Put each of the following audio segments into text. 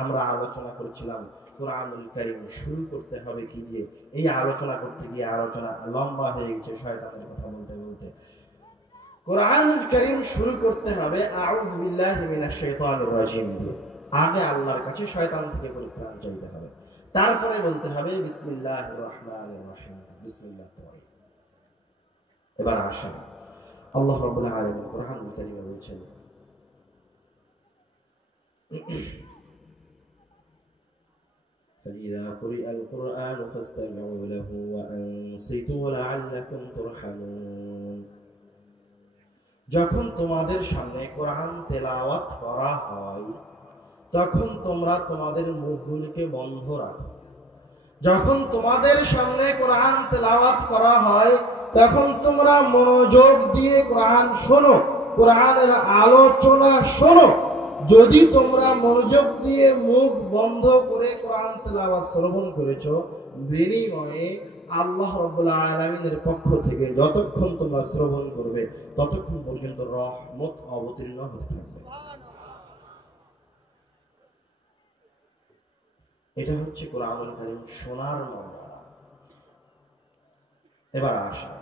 আমরা আলোচনা করছিলাম কোরআনুল কারীম শুরু করতে হবে কি দিয়ে। এই আলোচনা করতে গিয়ে আলোচনা লম্বা হয়ে গেছে শয়তানের কথা বলতে বলতে। কোরআনুল কারীম শুরু করতে হবে আউযু বিল্লাহি মিনাশ শাইতানির রাজিম দিয়ে। আগে আল্লাহর কাছে শয়তান থেকে পরিত্রাণ চাইতে হবে, তারপরে বলতে হবে বিসমিল্লাহির রহমানির রহিম। বিসমিল্লাহ। এবার আসেন, আল্লাহ রাব্বুল আলামিন কোরআনুল কারীমে বলছেন فإذا قرئ القرآن فاستمعوا له وأنصتوا لعلكم ترحمون। যখন তোমাদের সামনে কোরআন তেলাওয়াত করা হয় তখন তোমরা তোমাদের মুখগুলিকে বন্ধ রাখো। যখন তোমাদের সামনে কোরআন তেলাওয়াত করা হয় তখন তোমরা মনোযোগ দিয়ে কোরআন শোনো, কোরআনের আলোচনা শোনো। যদি তোমরা মনোযোগ দিয়ে মুখ বন্ধ করে কোরআন তেলাওয়াত শ্রবণ করেছো, বিনিময়ে আল্লাহ রাব্বুল আলামিনের পক্ষ থেকে যতক্ষণ তোমরা শ্রবণ করবে ততক্ষণ পর্যন্ত রহমত অবতীর্ণ হতে থাকবে। এটা হচ্ছে কোরআনুল কারীম শোনার মর্যাদা। এবার আসে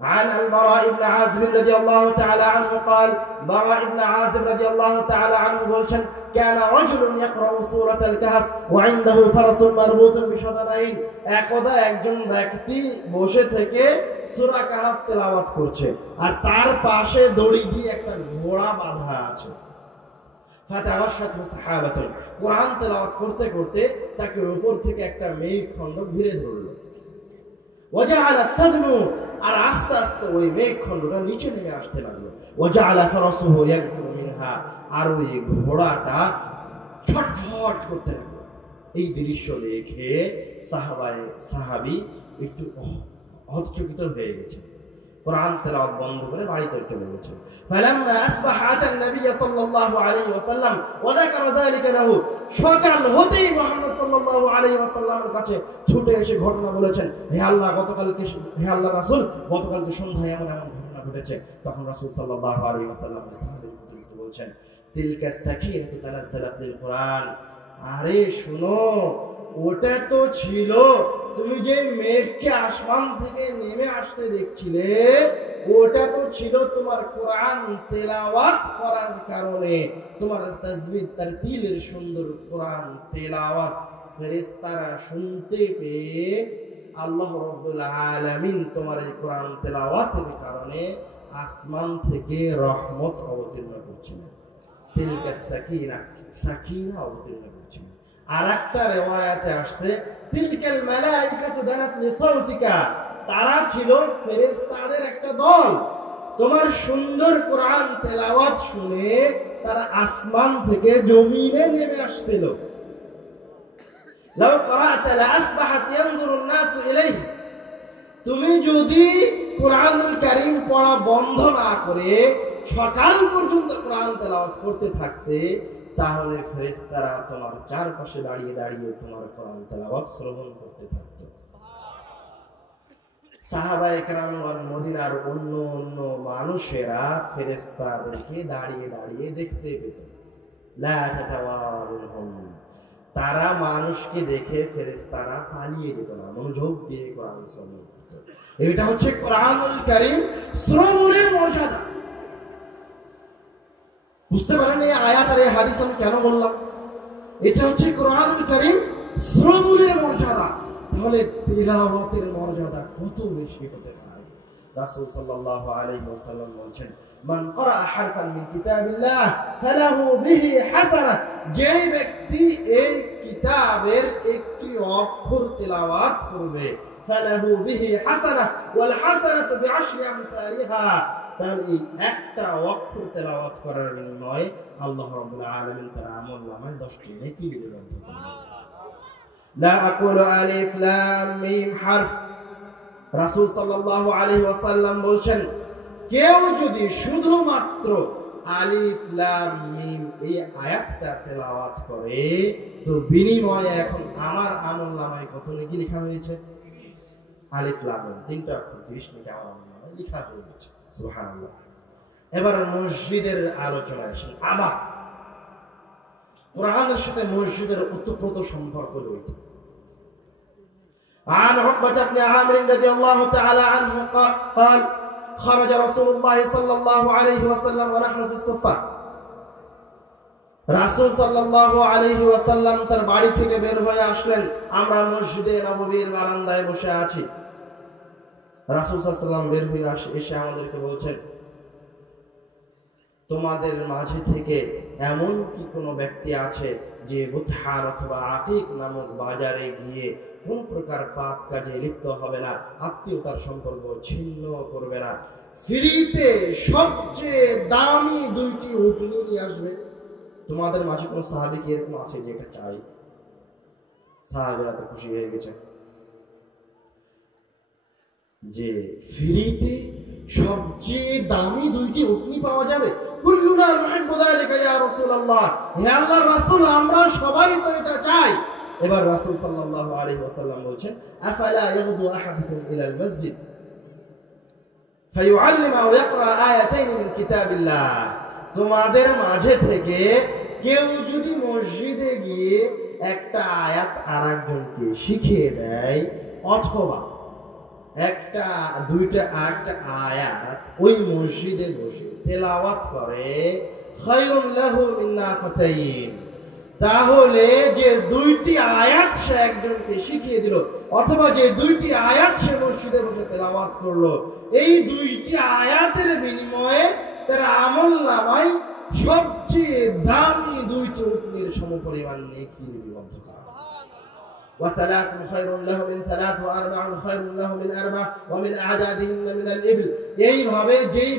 عن البراء بن عازب رضي الله تعالى عنه قال براء بن عازب رضي الله تعالى عنه বলেন كان رجل يقرأ سورة الكهف وعنده فرس مربوط بشجرين। একদা একজন ব্যক্তি বসে থেকে সূরা কাহফ তেলাওয়াত করছে আর তার পাশে দড়ি দিয়ে একটা ঘোড়া বাঁধা আছে। ফাতাওয়াশাতু সাহাবাতুন, কোরআন তেলাওয়াত করতে করতে তাকে উপর থেকে একটা মেঘখণ্ড ঘিরে ধরলো। ওয়াজআলাত তাদনু, আর আস্তে আস্তে ওই মেঘখণ্ডটা নিচে নেমে আসতে লাগলো। ওয়াজআলা ফারাসুহু ইয়াগফিরু মিনহা, আর ওই ঘোড়াটা ছটফট করতে লাগলো। এই দৃশ্য দেখে সাহাবী একটু হতচকিত হয়ে গেছে, কোরআন তেলাওয়াত বন্ধ করে বাড়িতে চলে গেছে। ফালাম্মা আসবাহা আতা নবী সাল্লাল্লাহু আলাইহি ওয়াসাল্লাম ওয়া যাকারা যালিকা লাহু, সকাল হতেই মুহাম্মদ সাল্লাল্লাহু আলাইহি ওয়াসাল্লামের কাছে ছুটে এসে ঘটনা বলেছেন, হে আল্লাহর রাসূল, গতকালকে সন্ধ্যায় এমন ঘটনা ঘটেছে। তখন রাসূল সাল্লাল্লাহু আলাইহি ওয়াসাল্লাম সাহাবীদেরকে বলছেন, তিলকা সাকিনাতু তানাজ্জালাত লিল কোরআন, আরে শুনো, ওটা তো ছিল তুমি যে মেঘকে আসমান থেকে নেমে আসতে দেখছিলে, ওটা তো ছিল তোমার কোরআন তেলাওয়াত করার কারণে, তোমার তাসবিহ তারতিলের সুন্দর কোরআন তেলাওয়াত ফেরেশতারা শুনতে পেয়ে আল্লাহ রাব্বুল আলামিন তোমার এই কোরআন তেলাওয়াতের কারণে আসমান থেকে রহমত অবতীর্ণ করছিলেন। তিলকা সাকিনা অবতীর্ণ করছিলেন। আর একটা রিওয়ায়াতে আসছে তিলকাল মালাইকাতু দানাত লিসাউতিকা, তারা ছিল ফেরেশতাদের একটা দল, তোমার সুন্দর কোরআন তেলাওয়াত শুনে তারা আসমান থেকে জমিনে নেমে আসছিল। লাউ ক্বরা'তা লা আসবাহাত ইয়ানজুরুন নাসু ইলাইহি, তুমি যদি কোরআনুল কারীম পড়া বন্ধ না করে সকাল পর্যন্ত কোরআন তেলাওয়াত করতে থাকতে, তাহলে ফেরেশতারা তোমার চারপাশে দাঁড়িয়ে দাঁড়িয়ে তোমার কোরআন তেলাওয়াত শ্রবণ করতে থাকতো। সাহাবায়ে কেরামগণ মদিনার অন্য অন্য মানুষেরা ফেরেশতাদেরকে দাঁড়িয়ে দাঁড়িয়ে দেখতে পেত। লা তাতাওয়ারুহুম, তারা মানুষকে দেখে ফেরেশতারা পালিয়ে যেত না, মনোযোগ দিয়ে কোরআন শ্রবণ করত। এটা হচ্ছে কোরআনুল কারীম শ্রবণের মর্যাদা। বুঝতে পারেন এই আয়াত আর এই হাদিস আমি কেন বললাম? এটা হচ্ছে কোরআনুল কারীম শ্রবণের মর্যাদা। তাহলে তেলাওয়াতের মর্যাদা কত বেশি হতে পারে। রাসূল সাল্লাল্লাহু আলাইহি ওয়াসাল্লাম বলেন, মান ক্বরা হারফান মিন কিতাবিল্লাহ ফালাহু বিহি হাসানাহ, যে ব্যক্তি এই কিতাবের একটি অক্ষর তেলাওয়াত করবে, ফালাহু বিহি হাসানাহ ওয়াল হাসানাতু বিআশরি আমসালিহা, তাহলে এই একটা অক্ষর তেলাওয়াত করার বিনিময়ে আল্লাহ রাব্বুল আলামিন তার আমলনামায় 10টি নেকি বিধান করবেন। লা আকুলু আলিফ লাম মিম হারফ, রাসূল সাল্লাল্লাহু আলাইহি ওয়াসাল্লাম বলেন, কেউ যদি শুধুমাত্র আলিফ লাম মিম এই আয়াতটা তেলাওয়াত করে, তো বিনিময়ে এখন আমার আমলনামায় কত নেকি লেখা হয়েছে? আলিফ লাম মিম তিনটা অক্ষর 30 নেকি আমার আমলনামায় লেখা হয়েছে। সুবহানাল্লাহ। এবার মসজিদের আলোচনা আসি। আবার কোরআনের সাথে মসজিদের ওতপ্রোত সম্পর্ক জড়িত। عن عقبة بن عامر رضي الله تعالى عنه قال خرج رسول الله صلى الله عليه وسلم ونحن في الصفة। রাসূল সাল্লাল্লাহু আলাইহি ওয়াসাল্লাম তার বাড়ি থেকে বের হয়ে আসলেন, আমরা মসজিদে নববীর বারান্দায় বসে আছি। রাসূল সাল্লাল্লাহু আলাইহি ওয়াসাল্লাম বের হয়ে এসে আমাদেরকে বলছেন, তোমাদের মাঝে থেকে এমন কি কোনো ব্যক্তি আছে যে বুতহার অথবা আকিক নামক বাজারে গিয়ে কোন প্রকার পাপ কাজে লিপ্ত হবে না, আত্মীয়তার সম্পর্ক ছিন্ন করবে না, ফ্রিতে সবচেয়ে দামি 2টি উটনি নিয়ে আসবে? তোমাদের মাঝে কোন সাহাবী কি এরকম আছে যে এটা চাই? সাহাবীরা তো খুশি হয়ে গেছে যে ফ্রিতে সবচেয়ে দামি 2টি উটনি পাওয়া যাবে। কুল্লুনা নুহিব্বু যালিকা ইয়া রাসূলুল্লাহ, হে আল্লাহর রাসূল, আমরা সবাই তো এটা চাই। এবার রাসূল সাল্লাল্লাহু আলাইহি ওয়াসাল্লাম বলেন, আফালা ইয়াগদু আহাদুকুম ইলাল মসজিদ ফায়ুআল্লিমু ওয়া ইয়াকরা আয়াতাইন মিন কিতাবিল্লাহ, তোমাদের মাঝে থেকে কেউ যদি মসজিদে গিয়ে একটা আয়াত আরেকজনকে শিখিয়ে দেয়, অথবা একটা আয়াত ওই মসজিদে বসে তেলাওয়াত করে, খায়রুন লাহু মিন নাকাতাইন, তাহলে যে 2টি আয়াত সে একজনকে শিখিয়ে দিল, অথবা যে 2টি আয়াত সে মসজিদে বসে তেলাওয়াত করলো, এই 2টি আয়াতের বিনিময়ে তার আমলনামায় সবচেয়ে দামি 2টি উটনির সমপরিমাণ নেকি লিপিবদ্ধ করা। وثلاث خير له من ثلاث واربع خير له من اربع ومن اعدادهن من الابل। এইভাবে যেই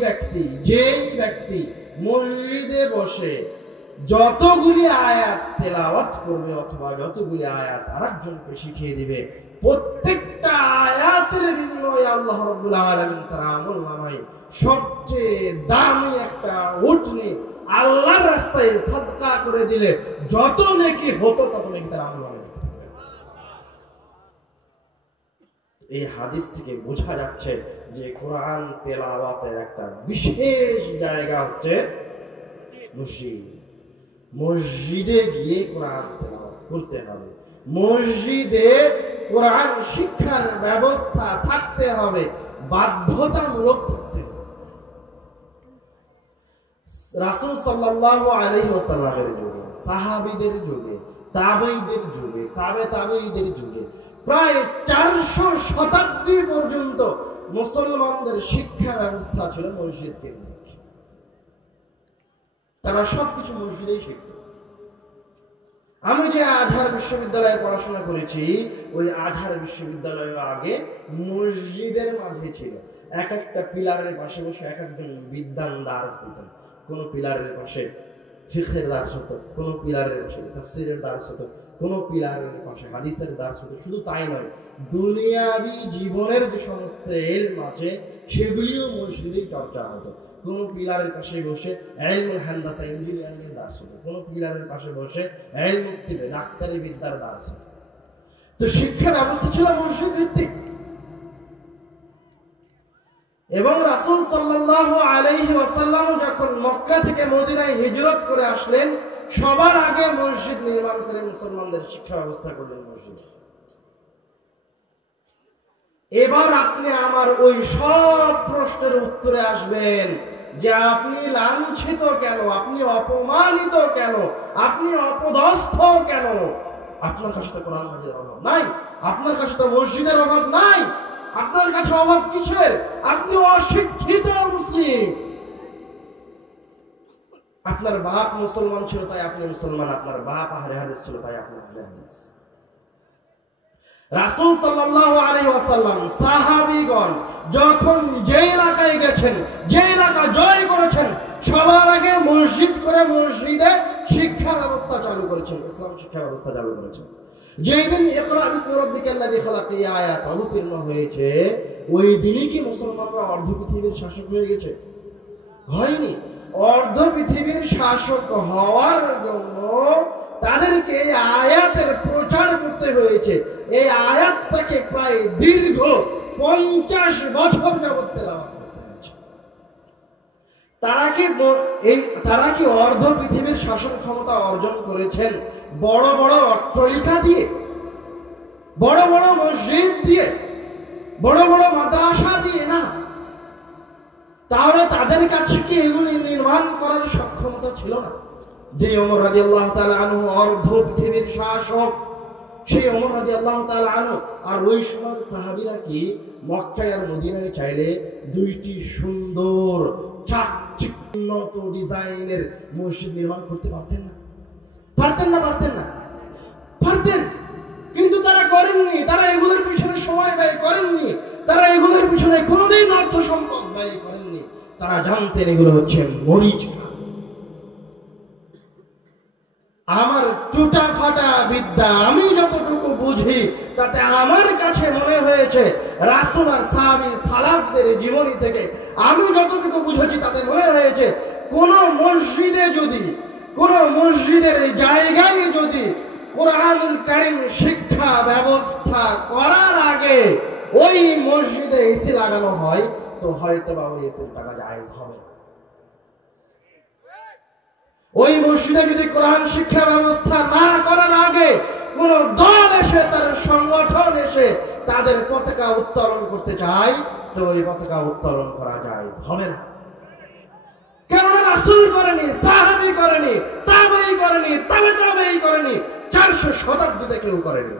ব্যক্তি মসজিদে বসে যতগুলি আয়াত তেলাওয়াত করবে অথবা যতগুলি আয়াত আরেকজনকে শিখিয়ে দিবে, প্রত্যেকটা আয়াতের বিনিময়ে আল্লাহ রাব্বুল আলামিন তার আমলনামায় সবচেয়ে দামি একটা উটনি আল্লাহর রাস্তায় সাদকা করে দিলে যত নেকি হতো তত নেকি তার আমলনামায়। এই হাদিস থেকে বোঝা যাচ্ছে যে কোরআন তেলাওয়াতের একটা বিশেষ জায়গা হচ্ছে মসজিদ। মসজিদে গিয়ে কোরআন তেলাওয়াত করতে হবে, মসজিদে কোরআন শিক্ষার ব্যবস্থা থাকতে হবে, বাধ্যতামূলক থাকতে হবে। রাসূল সাল্লাল্লাহু আলাইহি ওয়াসাল্লামের যুগে, সাহাবীদের যুগে, তাবেঈদের যুগে, তাবেঈদের যুগে প্রায় 400 শতাব্দী পর্যন্ত মুসলমানদের শিক্ষা ব্যবস্থা ছিল মসজিদ কেন্দ্রিক। তারা সবকিছু মসজিদেই শিখত। আমি যে আজহার বিশ্ববিদ্যালয়ে পড়াশোনা করেছি, ওই আজহার বিশ্ববিদ্যালয়ে আগে মসজিদের মাঝে ছিল এক একটা পিলারের পাশে বসে এক একজন বিদ্বান দার্স দিতেন। কোন পিলারের পাশে ফিকহের দার্স হতো, কোন পিলারের পাশে তাফসীরের দার্স হতো, কোন পিলারের পাশে হাদিসের দার্স হতো। শুধু তাই নয়, দুনিয়াবি জীবনের যে সমস্ত ইলম আছে সেগুলিও মসজিদেই চর্চা হতো। কোন পিলারের পাশে বসে ইলমুল হান্দাসা, ইঞ্জিনিয়ারিং এর দার্স হতো, কোন পিলারের পাশে বসে ইলমুত তিব, ডাক্তারি বিদ্যার দার্স হতো। তো শিক্ষা ব্যবস্থা ছিল মসজিদ ভিত্তিক। এবং রাসূল সাল্লাল্লাহু আলাইহি ওয়াসাল্লাম যখন মক্কা থেকে মদিনায় হিজরত করে আসলেন, সবার আগে মসজিদ নির্মাণ করে মুসলমানদের শিক্ষা ব্যবস্থা করলেন মসজিদ। এবার আপনি আমার ওই সব প্রশ্নের উত্তরে আসবেন যে আপনি লাঞ্ছিত কেন, আপনি অপমানিত কেন, আপনি অপদস্থ কেন? আপনার কাছে তো কোরআন মাজিদের অভাব নাই, আপনার কাছে তো মসজিদের অভাব নাই, আপনার কাছে অভাব কিসের? আপনি অশিক্ষিত মুসলিম। আপনার বাপ মুসলমান ছিল তাই আপনি মুসলমান, আপনার বাপ আহলে হাদিস ছিল তাই আপনি আহলে হাদিস। রাসূল সাল্লাল্লাহু আলাইহি ওয়াসাল্লাম সাহাবীগণ যখন যে এলাকায় গেছেন, যে এলাকা জয় করেছেন, সবার আগে মসজিদ করে মসজিদে শিক্ষা ব্যবস্থা চালু করেছেন, ইসলাম শিক্ষা ব্যবস্থা চালু করেছেন। যেদিন ইকরা বিসমি রাব্বিকাল্লাযী খালাক এই আয়াত অবতীর্ণ হয়েছে, ওই দিনই কি মুসলমানরা অর্ধ পৃথিবীর শাসক হয়ে গেছে? হয়নি। অর্ধ পৃথিবীর শাসক হওয়ার জন্য তাদেরকে আয়াতের প্রচার করতে হয়েছে। এই আয়াতটাকে প্রায় দীর্ঘ 50 বছর যাবত তেলাওয়াত করতে হয়েছে। তারা কি অর্ধ পৃথিবীর শাসন ক্ষমতা অর্জন করেছেন বড় বড় অট্টালিকা দিয়ে, বড় বড় মসজিদ দিয়ে, বড় বড় মাদ্রাসা দিয়ে? না। তাহলে তাদের কাছে কি এগুলি নির্মাণ করার সক্ষমতা ছিল না? যে ওমর রাদিয়াল্লাহু তাআলা আনহু অর্ধ পৃথিবীর শাসক, সেই ওমর রাদিয়াল্লাহু তাআলা আনহু আর ওই সময় সাহাবীরা কি মক্কায় আর মদিনায় চাইলে দুইটি সুন্দর চাকচিক্যত ডিজাইনের মসজিদ নির্মাণ করতে পারতেন না? পারতেন না? পারতেন। কিন্তু তারা করেননি। তারা এগুলোর পিছনে সময় ব্যয় করেননি। তারা এগুলোর পিছনে কোনোদিন অর্থ সম্পদ ব্যয় করেননি। তারা জানতেন এগুলো হচ্ছে মরিচিকা। আমার টুটা ফাটা বিদ্যা, আমি যতটুকু বুঝি তাতে আমার কাছে মনে হয়েছে রাসূল আর সাহাবী সালাফদের জীবনী থেকে আমি যতটুকু বুঝেছি তাতে মনে হয়েছে কোন মসজিদের জায়গায় যদি কোরআনুল কারীম শিক্ষা ব্যবস্থা করার আগে ওই মসজিদে এসি লাগানো হয় তো হয়তো বা ওই এসির টাকা জায়েজ হবে না। ওই মসজিদে যদি কোরআন শিক্ষা ব্যবস্থা না করার আগে কোন দল এসে, তার সংগঠন এসে তাদের পতাকা উত্তোলন করতে চায় তো ওই পতাকা উত্তোলন করা জায়েজ হবে না। কেননা রাসূল করেনি, সাহাবী করেনি, তাবেঈ করেনি, তাবেঈ করেনি, 400 শতাব্দীতে কেউ করেনি।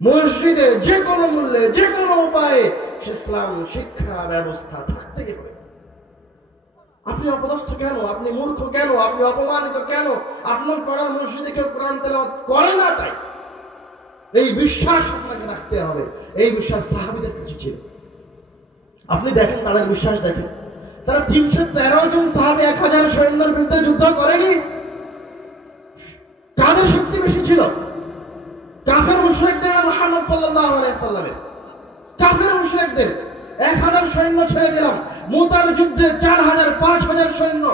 মসজিদে যে কোনো মূল্যে, যে কোনো উপায়ে ইসলাম শিক্ষা ব্যবস্থা থাকতে হবে। আপনি অপদস্থ কেন? আপনি মূর্খ কেন? আপনি অপমানিত কেন? আপনার পাড়ার মসজিদে কেউ কোরআন তেলাওয়াত করে না তাই? এই বিশ্বাস আপনাকে রাখতে হবে। এই বিশ্বাস সাহাবীদের কাছে ছিল। আপনি দেখেন তাদের বিশ্বাস দেখেন। তারা 313 জন সাহাবী 1000 সৈন্যের বিরুদ্ধে যুদ্ধ করেনি। কাদের শক্তি বেশি ছিল? কাফের মুশরিকদের না মুহাম্মদ সাল্লাল্লাহু আলাইহি সাল্লামের? কাফের মুশরিকদের 1000 সৈন্য ছেড়ে দিলাম। মুতার যুদ্ধে 4000 5000 সৈন্য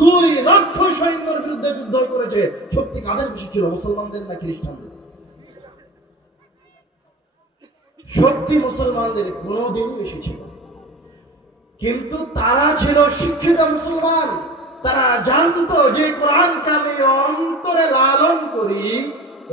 2 লক্ষ সৈন্যের বিরুদ্ধে যুদ্ধ করেছে। শক্তি কাদের বেশি ছিল, মুসলমানদের না খ্রিস্টানদের? শক্তি মুসলমানদের কোনোদিনই বেশি ছিল। কিন্তু তারা ছিল শিক্ষিত মুসলমান। তারা জানতো যে কোরআনকে আমি অন্তরে লালন করি,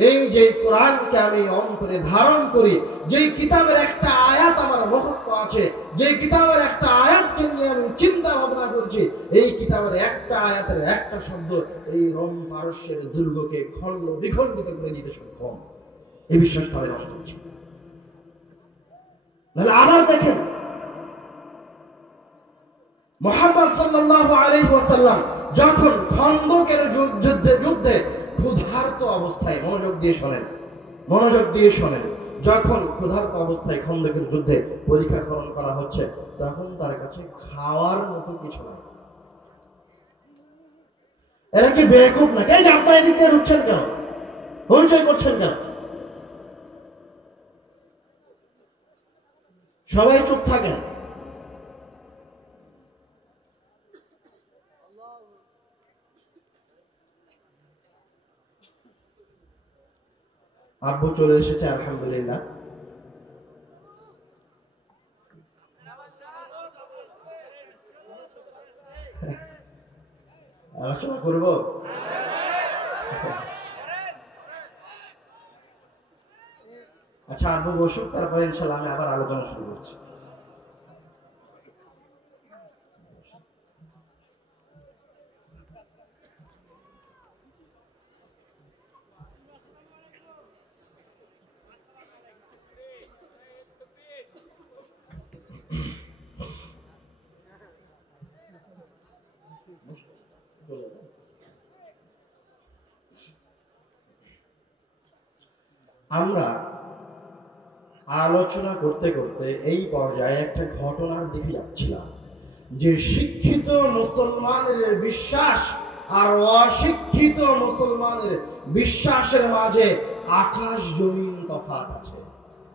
এই যে কোরআনকে আমি অন্তরে ধারণ করি, যে কিতাবের একটা আয়াত আমার মুখস্থ আছে, যে কিতাবের একটা আয়াতকে নিয়ে আমি চিন্তা ভাবনা করছি, এই কিতাবের একটা আয়াতের একটা শব্দ এই রোম পারস্যের দুর্গকে খণ্ড বিখণ্ডিত করে দিতে সক্ষম। এই বিশ্বাস তাদের অন্তরে ছিল। তাহলে আবার দেখেন মুহাম্মদ সাল্লাল্লাহু আলাইহি ওয়াসাল্লাম যখন খন্দকের যুদ্ধে ক্ষুধার্ত অবস্থায়, মনোযোগ দিয়ে শোনেন, যখন ক্ষুধার্ত অবস্থায় খন্দকের যুদ্ধে পরীক্ষা করণ করা হচ্ছে, তখন তার কাছে খাওয়ার মতো কিছু নাই। এরা কি বেকুব নাকি? এই যে আপনারা এদিক থেকে ঢুকছেন কেন? হইচই করছেন কেন? সবাই চুপ থাকেন। আব্বু চলে এসেছে, আলহামদুলিল্লাহ। আলোচনা করব। আচ্ছা, আব্বু বসুক, তারপরে ইনশাল্লাহ আমি আবার আলোচনা শুরু করছি। আমরা আলোচনা করতে করতে এই পর্যায়ে একটা ঘটনার দিকে যাচ্ছিলাম, যে শিক্ষিত মুসলমানের বিশ্বাস আর অশিক্ষিত মুসলমানের বিশ্বাসের মাঝে আকাশ জমিন তফাৎ আছে।